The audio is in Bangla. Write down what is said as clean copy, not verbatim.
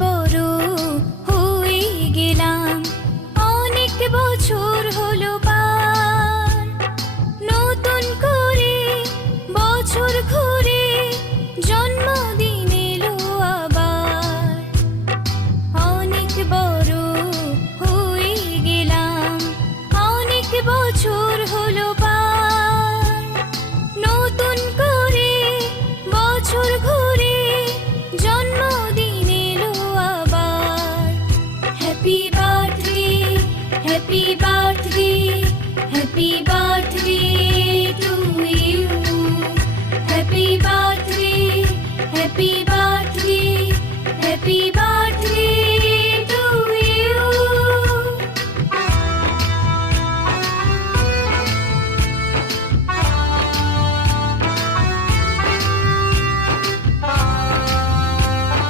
বড় হয়ে গেলাম, অনেক বছর হলো পার। নতুন করে বছর ঘুরে জন্মদিন এলো আবার। অনেক বড় হয়ে গেলাম, অনেক বছর হলো পার। নতুন করে বছর ঘুরে জন্মদিন এলো আবার। Happy birthday, happy birthday, happy birthday.